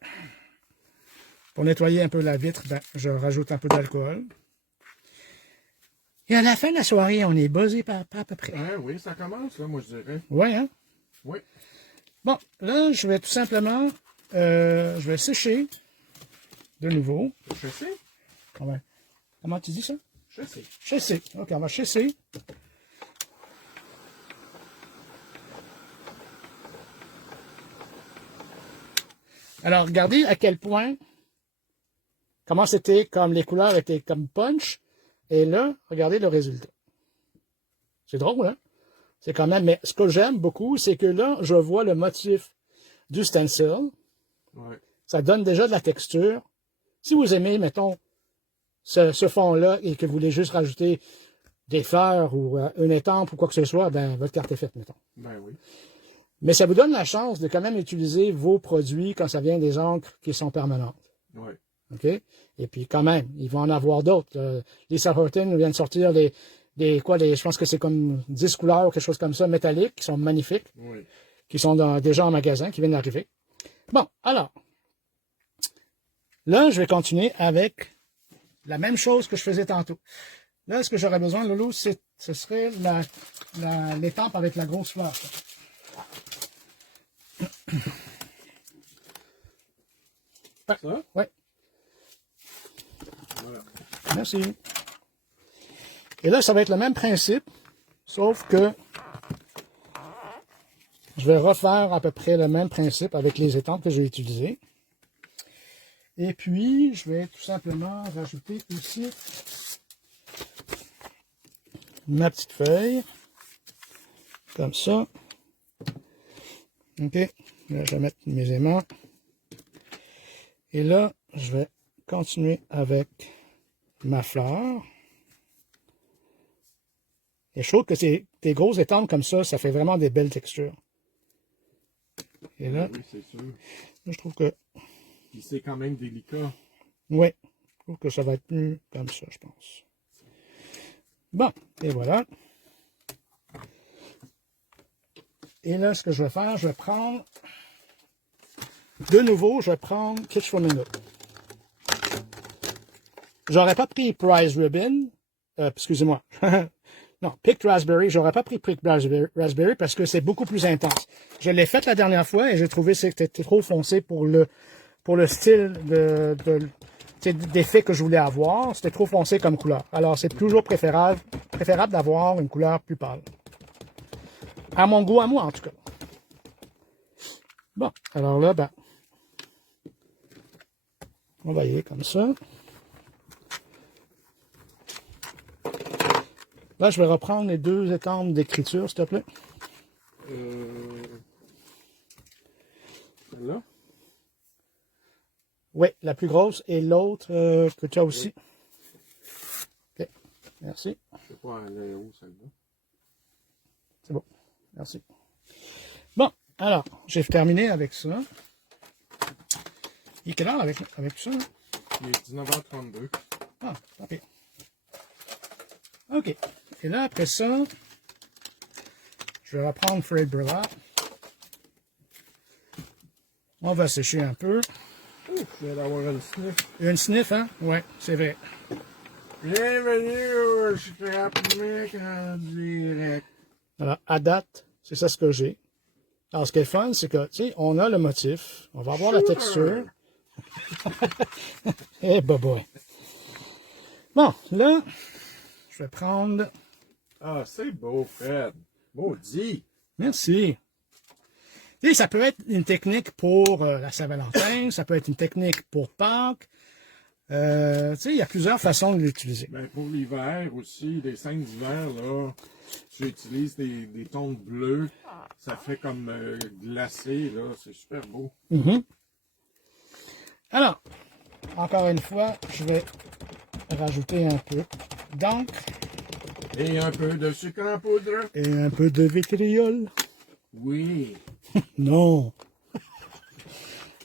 Pour nettoyer un peu la vitre, ben, je rajoute un peu d'alcool. Et à la fin de la soirée, on est buzzé à peu près. Ah, oui, ça commence, là, moi, je dirais. Oui, hein? Oui. Bon, là, je vais tout simplement, je vais sécher de nouveau. Je sais. Ouais. Comment tu dis ça? Chasser. Chasser. OK, on va chasser. Alors, regardez à quel point, comment c'était, comme les couleurs étaient comme punch. Et là, regardez le résultat. C'est drôle, hein? C'est quand même, mais ce que j'aime beaucoup, c'est que là, je vois le motif du stencil. Ouais. Ça donne déjà de la texture. Si vous aimez, mettons, ce fond-là et que vous voulez juste rajouter des fleurs ou une étampe ou quoi que ce soit, ben, votre carte est faite, mettons. Ben oui. Mais ça vous donne la chance de quand même utiliser vos produits quand ça vient des encres qui sont permanentes. Ouais. OK? Et puis, quand même, ils vont en avoir d'autres. Lisa Horton vient de sortir je pense que c'est comme 10 couleurs ou quelque chose comme ça, métalliques, qui sont magnifiques, Oui. qui sont déjà en magasin, qui viennent d'arriver. Bon, alors, là, je vais continuer avec la même chose que je faisais tantôt. Là, ce que j'aurais besoin, Loulou, ce serait l'étampe avec la grosse fleur. Ça? Oui. Voilà. Merci. Et là, ça va être le même principe, sauf que je vais refaire à peu près le même principe avec les étampes que j'ai utilisées. Et puis, je vais tout simplement rajouter ici ma petite feuille, comme ça. OK, là, je vais mettre mes aimants. Et là, je vais continuer avec ma fleur. Et je trouve que des grosses étampes comme ça fait vraiment des belles textures. Et là, Oui, c'est sûr. je trouve que, Puis c'est quand même délicat. ouais, je trouve que ça va être mieux comme ça, je pense. Bon, et voilà. Et là, ce que je vais faire, je vais prendre, de nouveau, je vais prendre Kitsch for Minute. J'aurais pas pris Prize Ribbon, excusez-moi, non, Picked Raspberry, j'aurais pas pris Picked Raspberry parce que c'est beaucoup plus intense. Je l'ai fait la dernière fois et j'ai trouvé que c'était trop foncé pour le style d'effet que je voulais avoir. C'était trop foncé comme couleur. Alors, c'est toujours préférable d'avoir une couleur plus pâle. À mon goût, à moi, en tout cas. Bon, alors là, ben, on va y aller comme ça. Là, je vais reprendre les deux étampes d'écriture, s'il te plaît. Celle-là? Oui, la plus grosse et l'autre que tu as aussi. OK, merci. Je sais pas, elle est où, celle-là? C'est bon, merci. Bon, alors, j'ai terminé avec ça. Il est quelle heure avec ça? Il est 19h32. Ah, tant pis. OK. Et là, après ça, je vais reprendre Fred Burlap. On va sécher un peu. Ouf, je viens d'avoir une sniff. Une sniff, hein? Ouais, c'est vrai. Bienvenue au Scrapnik en direct. Alors, à date, c'est ça ce que j'ai. Alors, ce qui est fun, c'est que, tu sais, on a le motif, on va avoir la texture. Eh, boy. Bon, là, je vais prendre... Ah, c'est beau, Fred. Maudit. Merci. Tu sais, ça peut être une technique pour la Saint-Valentin, ça peut être une technique pour Pâques. Tu sais, il y a plusieurs façons de l'utiliser. Ben, pour l'hiver aussi, des scènes d'hiver, là, tu utilises des tons bleus. Ça fait comme glacé, là. C'est super beau. Mm-hmm. Alors, encore une fois, je vais rajouter un peu d'encre. Et un peu de sucre en poudre. Et un peu de vitriol. Oui. Non.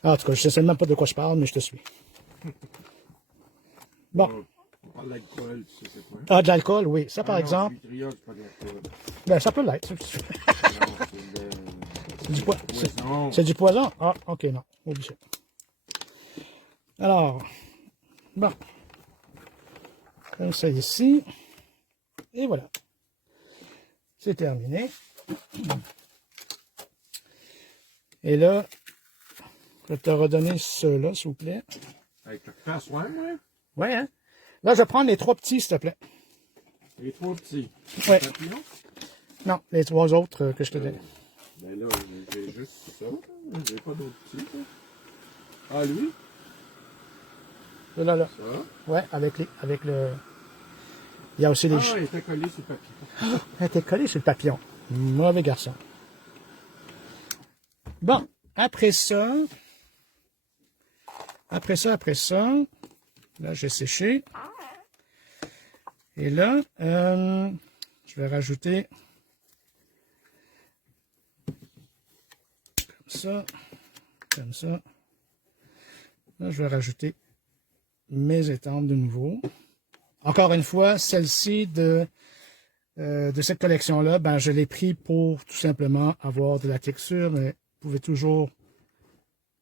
En tout cas, je ne sais même pas de quoi je parle, mais je te suis. Bon. On parle d'alcool, tu sais c'est quoi? Ah, de l'alcool, oui. Ça, par non, exemple, Le vitriol, c'est pas de l'alcool. ben, ça peut l'être. Non, C'est du poison? Ah, ok, non. Oublie ça. Alors, bon. Comme ça ici. Et voilà. C'est terminé. Et là, je vais te redonner ceux-là, s'il vous plaît. Avec le face, ouais, ouais. Ouais, hein? Là, je vais prendre les 3 petits, s'il te plaît. Les 3 petits. Ouais. Papillons? Non, les 3 autres que je te donne. Ben là, j'ai juste ça. J'ai pas d'autres petits. Là. Ah, lui? Là. Ça. Ouais, avec le... Il y a aussi les... Ah, il était collé sur le papillon. Elle était collée sur le papillon. Mauvais garçon. Bon, après ça... Là, j'ai séché. Et là, je vais rajouter... Comme ça. Là, je vais rajouter mes étampes de nouveau. Encore une fois, celle-ci de cette collection-là, ben, je l'ai pris pour tout simplement avoir de la texture, mais vous pouvez toujours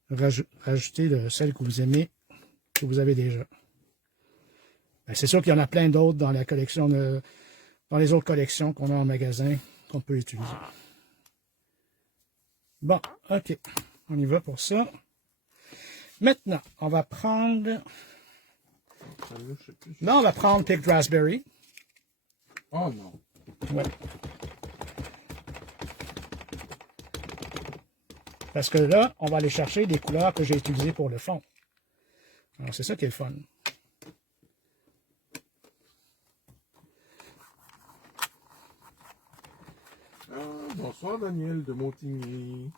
rajouter de celle que vous aimez, que vous avez déjà. Ben, c'est sûr qu'il y en a plein d'autres dans la collection dans les autres collections qu'on a en magasin qu'on peut utiliser. Bon, ok. On y va pour ça. Maintenant, on va prendre... Là, on va prendre Picked Raspberry. Oh non. Ouais. Parce que là, on va aller chercher des couleurs que j'ai utilisées pour le fond. Alors, c'est ça qui est le fun. Bonsoir Daniel de Montigny.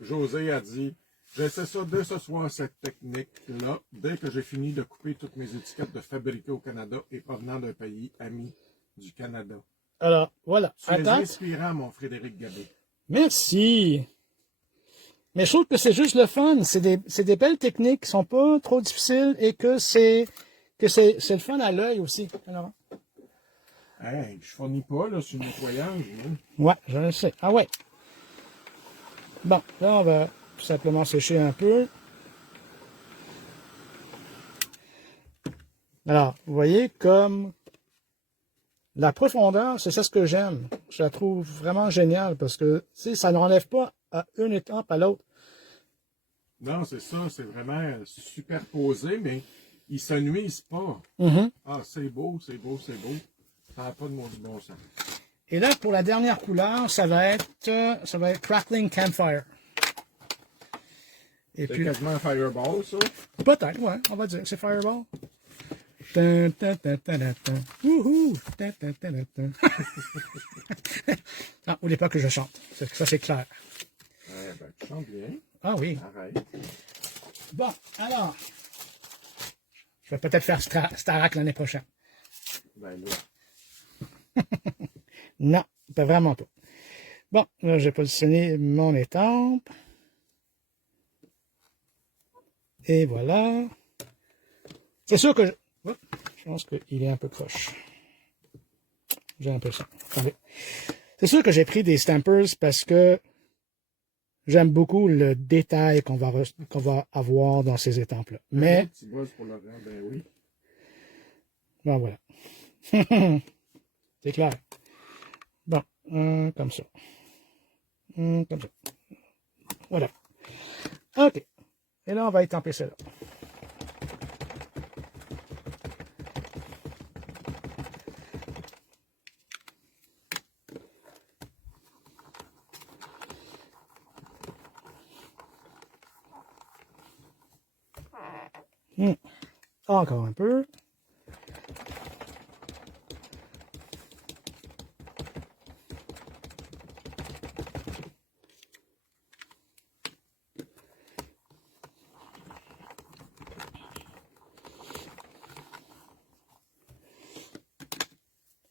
José a dit, j'essaie ça dès ce soir cette technique-là, dès que j'ai fini de couper toutes mes étiquettes de fabriquées au Canada et provenant d'un pays ami du Canada. Alors, voilà. Tu es inspirant, mon Frédéric Gabé. Merci. Mais je trouve que c'est juste le fun. C'est des belles techniques qui sont pas trop difficiles et que c'est le fun à l'œil aussi. Alors, hey, je fournis pas là, sur le nettoyage. Hein. Ouais, je le sais. Ah ouais. Bon, là, on va tout simplement sécher un peu. Alors, vous voyez comme la profondeur, c'est ça ce que j'aime. Je la trouve vraiment géniale parce que, tu sais, ça n'enlève pas à une étampe à l'autre. Non, c'est ça, c'est vraiment superposé, mais ils se nuisent pas. Ah, c'est beau, c'est beau, c'est beau. Ça n'a pas de mot du bon sens. Et là, pour la dernière couleur, ça va être Crackling Campfire. C'est quasiment un Fireball, ça? Peut-être, ouais, on va dire, c'est Fireball. Tan, tan, tan, tan, tan. Wouhou! Tan, tan, tan, tan. Non, n'oubliez pas que je chante. Ça, c'est clair. Ben, tu chantes bien. Ah oui. Arrête. Bon, alors, je vais peut-être faire Starac l'année prochaine. Ben là. Non, pas vraiment pas. Bon, là, j'ai positionné mon étampe. Et voilà. C'est sûr que... Je pense qu'il est un peu croche. J'ai un peu ça. Attendez. C'est sûr que j'ai pris des stampers parce que j'aime beaucoup le détail qu'on va avoir dans ces étampes-là. Mais... Tu bosses pour Laurent, ben oui. Bon, voilà. C'est clair. Bon, comme ça. Comme ça. Voilà. OK. Et là, on va étamper cela. Encore un peu.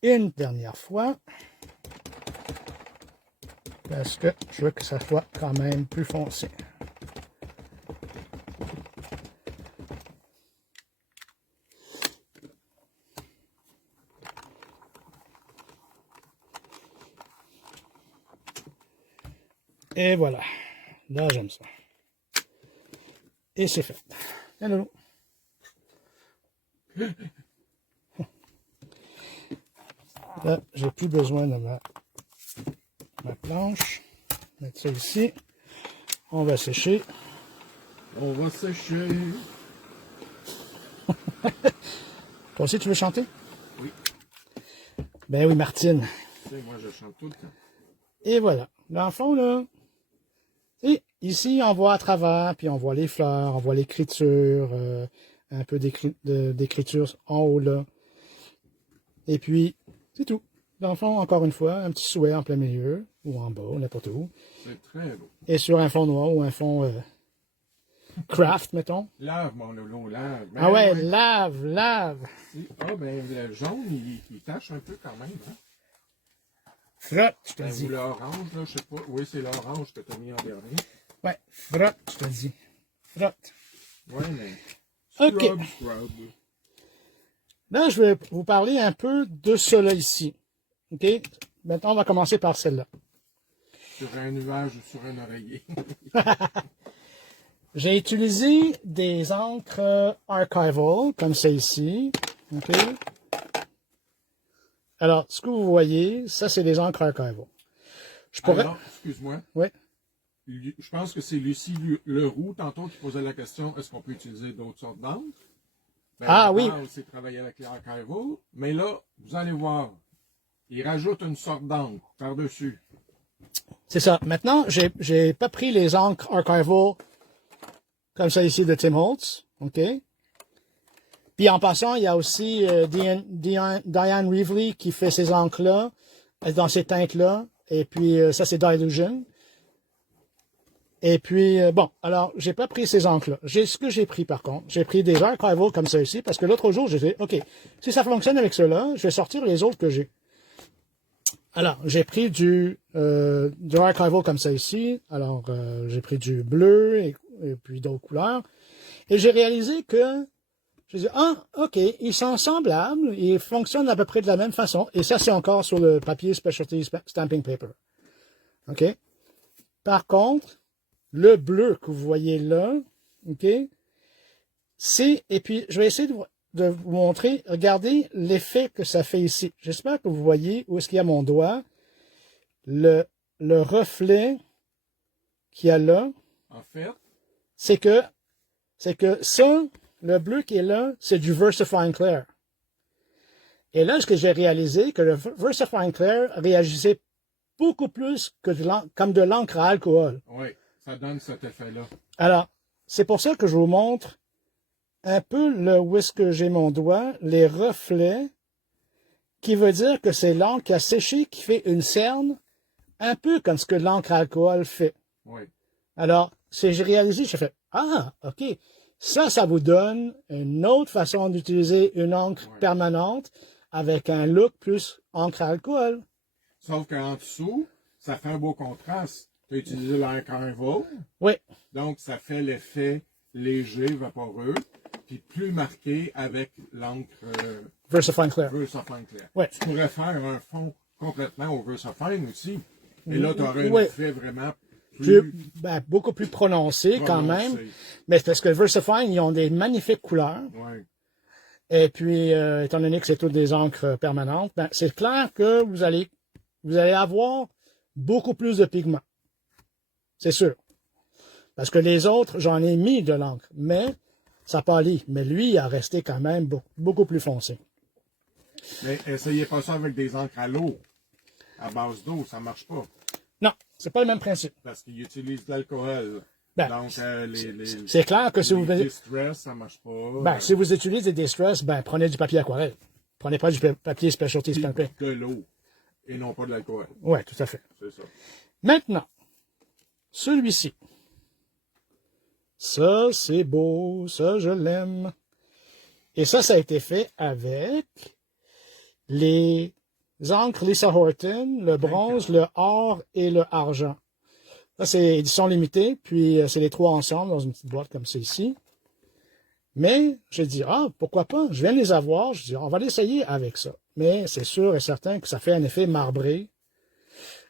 Une dernière fois. Parce que je veux que ça soit quand même plus foncé. Et voilà. Là, j'aime ça. Et c'est fait. Hello. Là, j'ai plus besoin de ma planche. Mettre ça ici. On va sécher. On va sécher. Toi aussi, tu veux chanter? Oui. Ben oui, Martine. Tu sais, moi, je chante tout le temps. Et voilà. Dans le fond, là, et ici, on voit à travers, puis on voit les fleurs, on voit l'écriture, un peu d'écriture en haut, là. Et puis, c'est tout. Dans le fond, encore une fois, un petit souhait en plein milieu, ou en bas, n'importe où. C'est très beau. Et sur un fond noir ou un fond craft, mettons. Lave, mon Lolo, lave. Ben, Ah ouais, lave. Ah, ben, le jaune, il tache un peu quand même, hein? Frotte, je te Ben, dis. ou l'orange, là, je sais pas. Oui, c'est l'orange que tu as mis en dernier. Ouais, frotte, je te dis. Frotte. Oui, mais. OK. Scrub. Là, je vais vous parler un peu de cela ici. OK? Maintenant, on va commencer par celle-là. Sur un nuage ou sur un oreiller. J'ai utilisé des encres archival, comme ça ici. OK? Alors, ce que vous voyez, ça, c'est des encres archival. Je pourrais... Alors, excuse-moi. Oui. Je pense que c'est Lucie Leroux, tantôt, qui posait la question, est-ce qu'on peut utiliser d'autres sortes d'encre? Ben, Ah oui. C'est travailler avec les archival. Mais là, vous allez voir, il rajoute une sorte d'encre par-dessus. C'est ça. Maintenant, j'ai pas pris les encres archival comme ça ici de Tim Holtz. OK? Puis en passant, il y a aussi Diane Reevely qui fait ces encres-là, dans ces teintes-là. Et puis, ça, c'est Dylusion. Et puis, bon, alors, j'ai pas pris ces encres-là. Ce que j'ai pris, par contre, j'ai pris des archival comme ça ici, parce que l'autre jour, j'ai dit, OK, si ça fonctionne avec cela, je vais sortir les autres que j'ai. Alors, j'ai pris du archival comme ça ici. Alors, j'ai pris du bleu et puis d'autres couleurs. Et j'ai réalisé que, je dis, ah, OK, ils sont semblables, ils fonctionnent à peu près de la même façon. Et ça, c'est encore sur le papier Specialty Stamping Paper. OK? Par contre, le bleu que vous voyez là, OK, c'est, et puis je vais essayer de vous montrer, regardez l'effet que ça fait ici. J'espère que vous voyez où est-ce qu'il y a mon doigt, le reflet qu'il y a là. En fait, C'est que ça, le bleu qui est là, c'est du VersaFine Clear. Et là, ce que j'ai réalisé, que le VersaFine Clear réagissait beaucoup plus que comme de l'encre à alcool. oui, ça donne cet effet-là. Alors, c'est pour ça que je vous montre un peu où est-ce que j'ai mon doigt, les reflets, qui veut dire que c'est l'encre qui a séché qui fait une cerne, un peu comme ce que l'encre à alcool fait. Oui. Alors, j'ai réalisé, j'ai fait, ah, OK, ça vous donne une autre façon d'utiliser une encre permanente avec un look plus encre à alcool. Sauf qu'en dessous, ça fait un beau contraste. Tu as utilisé l'encre archival. Oui. Donc, ça fait l'effet léger, vaporeux, puis plus marqué avec l'encre VersaFine Clear. VersaFine Clear. Ouais. Tu pourrais faire un fond complètement au VersaFine aussi. Et là, tu aurais un Ouais. effet vraiment plus beaucoup plus prononcé quand même. prononcé. Mais c'est parce que VersaFine, ils ont des magnifiques couleurs. Ouais. Et puis, étant donné que c'est toutes des encres permanentes, ben, c'est clair que vous allez avoir beaucoup plus de pigments. C'est sûr. Parce que les autres, j'en ai mis de l'encre, mais ça pâlit. Mais lui, il a resté quand même beaucoup plus foncé. Mais essayez pas ça avec des encres à l'eau. À base d'eau, ça marche pas. Non, c'est pas le même principe. Parce qu'ils utilisent de l'alcool. Ben, Donc, c'est clair que si vous les distress, ça marche pas. ben, si vous utilisez des distress, ben, prenez du papier aquarelle. Prenez pas du papier Specialty Stamping. De l'eau. Et non pas de l'alcool. Oui, tout à fait. C'est ça. Maintenant, celui-ci. Ça, c'est beau. Ça, je l'aime. Et ça a été fait avec les encres Lisa Horton, le bronze, le or et le argent. Ça, c'est édition limitée, puis c'est les trois ensemble dans une petite boîte comme c'est ici. Mais j'ai dit, ah, pourquoi pas? Je viens de les avoir. Je dis, on va l'essayer avec ça. Mais c'est sûr et certain que ça fait un effet marbré.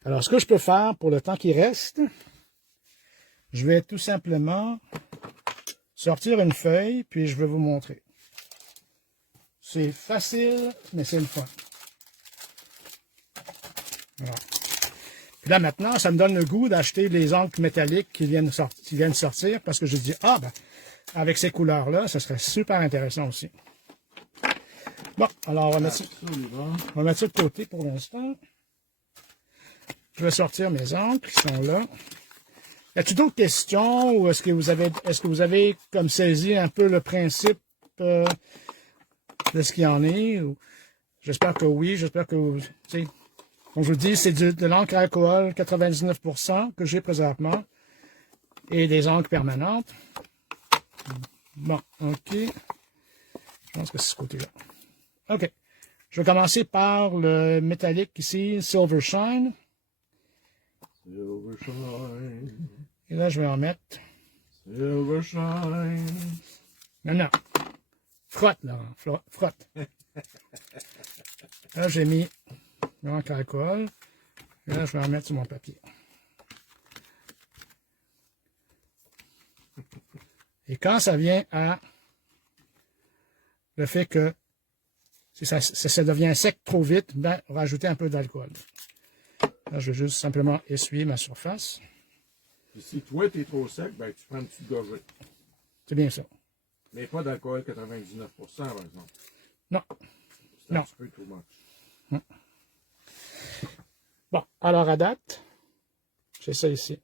Alors, ce que je peux faire pour le temps qui reste, je vais tout simplement sortir une feuille, puis je vais vous montrer. C'est facile, mais c'est le fun. Voilà. Puis là, maintenant, ça me donne le goût d'acheter les encres métalliques qui viennent de sortir, parce que je dis, ah, ben, avec ces couleurs-là, ça serait super intéressant aussi. Bon, alors on va mettre ça, Absolument. on va mettre ça de côté pour l'instant. Je vais sortir mes encres qui sont là. Y a-t-il d'autres questions ou est-ce que vous avez comme saisi un peu le principe de ce qu'il y en est? J'espère que oui, j'espère que vous, tu sais, comme je vous dis, c'est de l'encre à alcool 99% que j'ai présentement et des encres permanentes. Bon, ok. Je pense que c'est ce côté-là. Ok. Je vais commencer par le métallique ici, Silver Shine. Silver shine, Et là, je vais en mettre. silver shine. Non. Frotte, là. Frotte. Là, j'ai mis l'encre à alcool. Et là, je vais en mettre sur mon papier. Et quand ça vient à le fait que si ça devient sec trop vite, ben, rajouter un peu d'alcool. Là, je vais juste simplement essuyer ma surface. Et si toi, t'es trop sec, ben, tu prends une petite gorgée. C'est bien ça. Mais pas d'alcool 99%, par exemple. Non. C'est un Non. petit peu too much. Bon, alors à date, j'ai ça ici.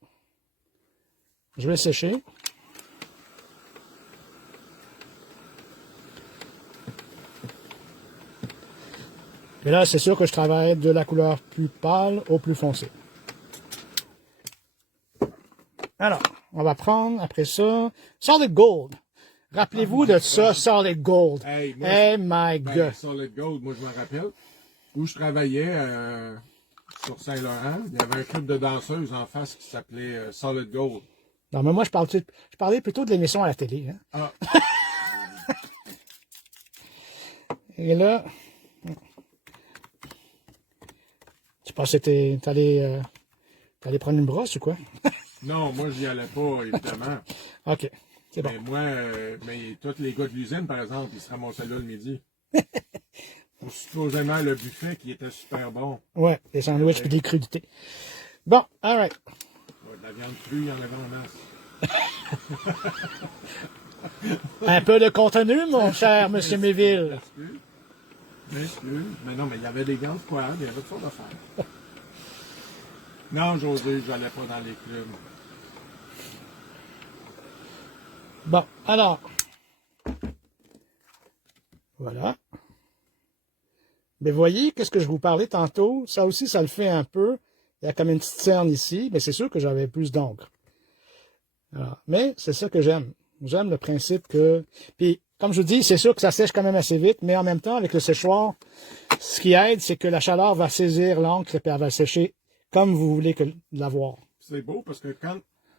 Je vais sécher. Et là, c'est sûr que je travaille de la couleur plus pâle au plus foncé. Alors, on va prendre après ça Solid Gold. Rappelez-vous de ça, Solid Gold. Hey, moi, Hey my Ben, God. Solid Gold, moi je me rappelle, où je travaillais sur Saint-Laurent, il y avait un club de danseuses en face qui s'appelait Solid Gold. Non, mais moi, je parlais plutôt de l'émission à la télé. Hein. Ah, Et là, tu pensais que t'allais prendre une brosse ou quoi? non, moi j'y allais pas, évidemment. OK, c'est bon. Mais moi, mais tous les gars de l'usine, par exemple, ils se ramassaient là le midi. Pour supposément le buffet qui était super bon. Ouais, des sandwichs et des crudités. Bon, all right. Ouais, de la viande crue, il y en avait en masse. Un peu de contenu, mon cher Monsieur Méville. Excuse. Mais non, mais il y avait des viandes froides, il y avait toutes sortes d'affaires. Non, José, j'allais pas dans les clubs. Bon, alors. Voilà. Mais voyez, qu'est-ce que je vous parlais tantôt? Ça aussi, ça le fait un peu. Il y a comme une petite cerne ici, mais c'est sûr que j'avais plus d'encre. Mais c'est ça que j'aime. J'aime le principe que... Puis, comme je vous dis, c'est sûr que ça sèche quand même assez vite, mais en même temps, avec le séchoir, ce qui aide, c'est que la chaleur va saisir l'encre et puis elle va sécher comme vous voulez l'avoir. C'est beau parce que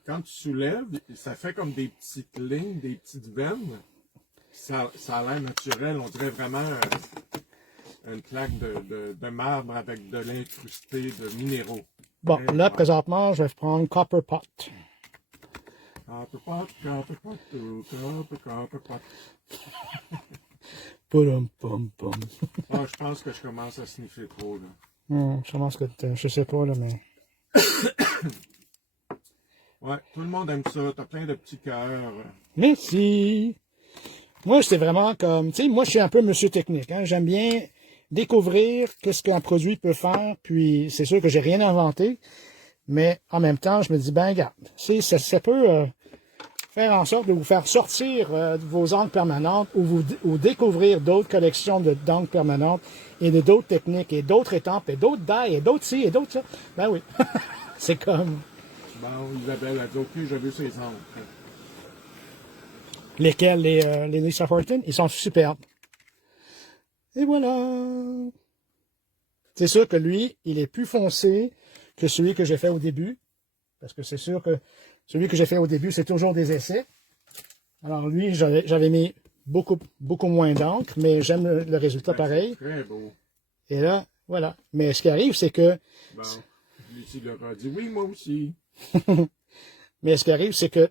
quand tu soulèves, ça fait comme des petites lignes, des petites veines. Ça a l'air naturel. On dirait vraiment une plaque de marbre avec de l'incrusté de minéraux. Bon, là, présentement, je vais prendre Copper Pot. Copper pot, copper pot. Poum, poum, poum. Ah, je pense que je commence à sniffer trop, là. Je pense que je sais pas, là, mais... Ouais, tout le monde aime ça. T'as plein de petits cœurs. Merci! Moi, c'est vraiment comme... Tu sais, moi, je suis un peu monsieur technique. Hein? J'aime bien découvrir qu'est-ce qu'un produit peut faire, puis c'est sûr que j'ai rien inventé, mais en même temps, je me dis, ben, regarde, ça peut faire en sorte de vous faire sortir de vos encres permanentes ou découvrir d'autres collections d'encres permanentes et d'autres techniques et d'autres étampes et d'autres die et d'autres ci et d'autres ça. Ben oui, c'est comme... Bon, Isabelle a dit, OK, j'ai vu ses encres. Lesquels, les Lisa Horton, ils sont superbes. Et voilà. C'est sûr que lui, il est plus foncé que celui que j'ai fait au début. Parce que c'est sûr que celui que j'ai fait au début, c'est toujours des essais. Alors lui, j'avais mis beaucoup moins d'encre, mais j'aime le résultat pareil. Très beau. Et là, voilà. Mais ce qui arrive, c'est que... Bon, Lucie leur a dit, oui, moi aussi. Mais ce qui arrive, c'est que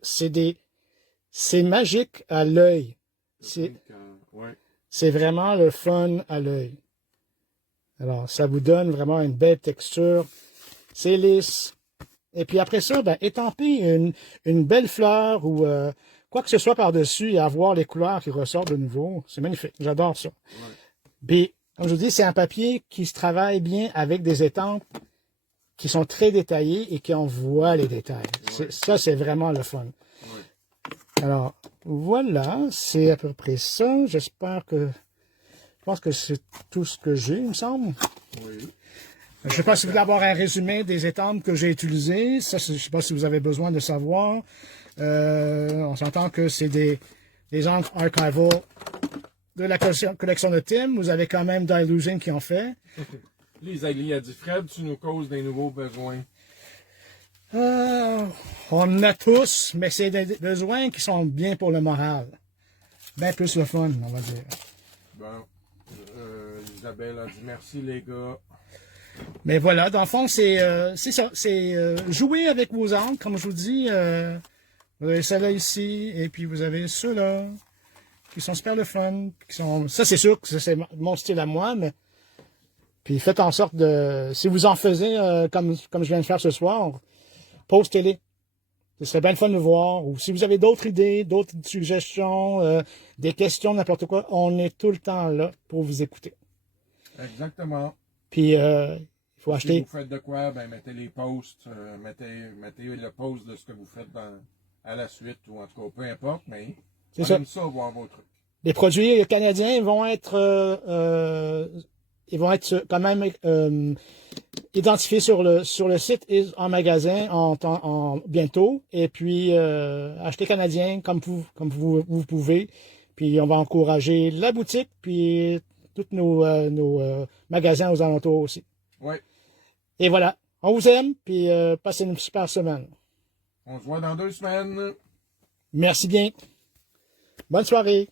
c'est magique à l'œil. C'est vraiment le fun à l'œil. Alors, ça vous donne vraiment une belle texture. C'est lisse. Et puis après ça, ben, étamper une belle fleur ou quoi que ce soit par-dessus et avoir les couleurs qui ressortent de nouveau. C'est magnifique. J'adore ça. Ouais. Puis, comme je vous dis, c'est un papier qui se travaille bien avec des étampes qui sont très détaillées et qui en voient les détails. Ouais. Ça, c'est vraiment le fun. Oui. Alors, voilà, c'est à peu près ça. J'espère que... Je pense que c'est tout ce que j'ai, il me semble. Oui. Je ne sais pas si vous voulez avoir un résumé des étampes que j'ai utilisées. Ça, je ne sais pas si vous avez besoin de savoir. On s'entend que c'est des encres archival de la collection de Tim. Vous avez quand même Dylusion qui en fait. Lisa Lee a dit, Fred, tu nous causes des nouveaux besoins. On en a tous, mais c'est des besoins qui sont bien pour le moral. Bien plus le fun, on va dire. Bon. Isabelle a dit, merci les gars. Mais voilà, dans le fond, c'est ça. C'est jouer avec vos encres, comme je vous dis. Vous avez celle-là ici, et puis vous avez ceux-là, qui sont super le fun. Ça, c'est sûr que c'est mon style à moi, mais... Puis faites en sorte de... Si vous en faisiez, comme je viens de faire ce soir, postez-les. Ce serait bien le fun de voir. Ou si vous avez d'autres idées, d'autres suggestions, des questions, n'importe quoi, on est tout le temps là pour vous écouter. Exactement. Puis, il faut acheter... Si vous faites de quoi, ben mettez les posts, mettez le post de ce que vous faites à la suite, ou en tout cas, peu importe, mais on aime ça, voir vos trucs. Les produits canadiens vont être quand même identifiés sur le site et en magasin bientôt. Et puis, achetez canadien comme vous pouvez. Puis, on va encourager la boutique, puis tous nos magasins aux alentours aussi. Oui. Et voilà. On vous aime, puis passez une super semaine. On se voit dans 2 semaines. Merci bien. Bonne soirée.